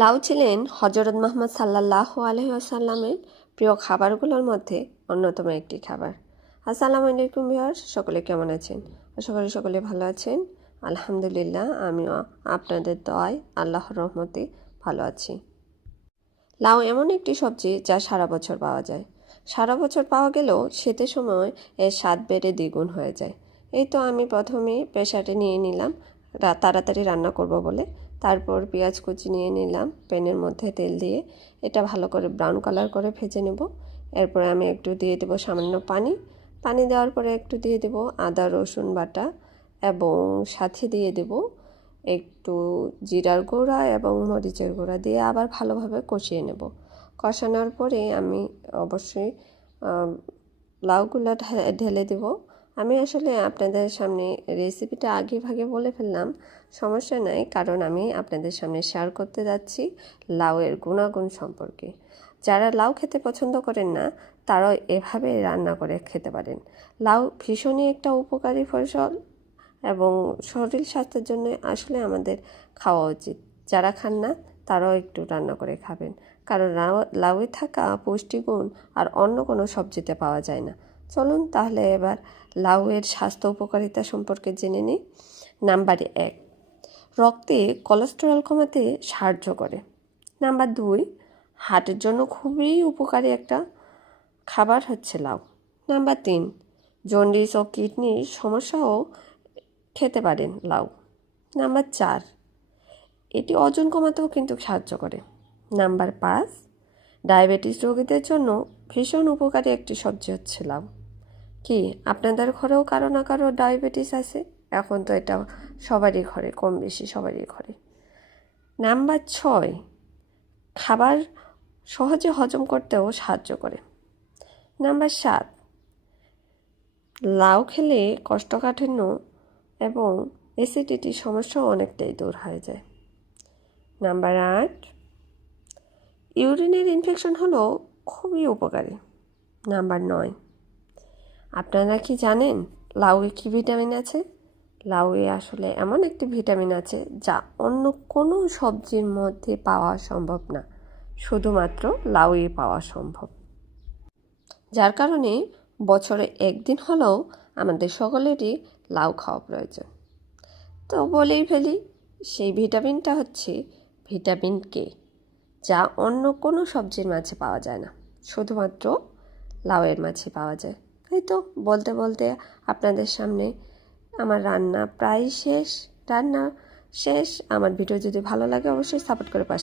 লাউ ছিলেন হযরত মুহাম্মদ সাল্লাল্লাহু আলাইহি ওয়াসাল্লামের প্রিয় খাবারগুলোর মধ্যে অন্যতম একটি খাবার। আসসালামু আলাইকুম ভিউয়ার্স, সকলে কেমন আছেন? আশা করি সকলে ভালো আছেন। আলহামদুলিল্লাহ, আমিও আপনাদের দোয়ায় আল্লাহর রহমতে ভালো আছি। লাউ এমন একটি সবজি যা সারা বছর পাওয়া যায়। সারা বছর পাওয়া গেলেও শীতের সময় এর স্বাদ বেড়ে দ্বিগুণ হয়ে যায়। এই তো আমি প্রথমে প্রেসারে নিয়ে নিলাম তাড়াতাড়ি রান্না করব বলে। তারপর পেঁয়াজ কুচি নিয়ে নিলাম, প্যানের মধ্যে তেল দিয়ে এটা ভালো করে ব্রাউন কালার করে ভেজে নেব। এরপরে আমি একটু দিয়ে দেবো সামান্য পানি দেওয়ার পরে একটু দিয়ে দেবো আদা রসুন বাটা এবং সাথে দিয়ে দেবো একটু জিরার গুঁড়া এবং মরিচের গুঁড়া দিয়ে আবার ভালোভাবে কষিয়ে নেব। কষানোর পরে আমি অবশ্যই লাউগুলো ঢেলে দেব। আমি আসলে আপনাদের সামনে রেসিপিটা আগে ভাগে বলে ফেললাম, সমস্যা নাই, কারণ আমি আপনাদের সামনে শেয়ার করতে যাচ্ছি লাউয়ের গুণাগুণ সম্পর্কে। যারা লাউ খেতে পছন্দ করেন না তারাও এভাবে রান্না করে খেতে পারেন। লাউ ভীষণই একটা উপকারী ফসল এবং শরীর স্বাস্থ্যের জন্য আসলে আমাদের খাওয়া উচিত। যারা খান না তারাও একটু রান্না করে খাবেন, কারণ লাউয়ে থাকা পুষ্টিগুণ আর অন্য কোনো সবজিতে পাওয়া যায় না। চলুন তাহলে এবার লাউয়ের স্বাস্থ্য উপকারিতা সম্পর্কে জেনে নিই। নাম্বার 1, রক্তে কোলেস্টেরল কমাতে সাহায্য করে। নাম্বার 2, হার্টের জন্য খুবই উপকারী একটা খাবার হচ্ছে লাউ। নাম্বার 3, জন্ডিস ও কিডনির সমস্যাও খেতে পারেন লাউ। নাম্বার 4, এটি ওজন কমাতেও কিন্তু সাহায্য করে। নাম্বার 5, ডায়াবেটিস রোগীদের জন্য ভীষণ উপকারী একটি সবজি হচ্ছে লাউ। কি আপনাদের ঘরেও কারো না কারো ডায়াবেটিস আছে? এখন তো এটা সবারই ঘরে, কম বেশি সবারই ঘরে। নাম্বার 6, খাবার সহজে হজম করতেও সাহায্য করে। নাম্বার 7, লাউ খেলে কোষ্ঠকাঠিন্য এবং অ্যাসিডিটির সমস্যাও অনেকটাই দূর হয়ে যায়। নাম্বার 8, ইউরিনের ইনফেকশন হলেও খুবই উপকারী। নাম্বার 9, আপনারা কি জানেন লাউয়ে কী ভিটামিন আছে? লাউয়ে আসলে এমন একটি ভিটামিন আছে যা অন্য কোনো সবজির মধ্যে পাওয়া সম্ভব না, শুধুমাত্র লাউয়ে পাওয়া সম্ভব। যার কারণে বছরে একদিন হলেও আমাদের সকলেরই লাউ খাওয়া প্রয়োজন। তো বলেই ফেলি, সেই ভিটামিনটা হচ্ছে ভিটামিন কে, যা অন্য কোনো সবজির মাঝে পাওয়া যায় না, শুধুমাত্র লাউয়ের মাঝে পাওয়া যায়। এই তো বলতে বলতে আপনাদের সামনে আমার রান্না প্রায় শেষ। আমার ভিডিও যদি ভালো লাগে অবশ্যই সাপোর্ট করে পাশে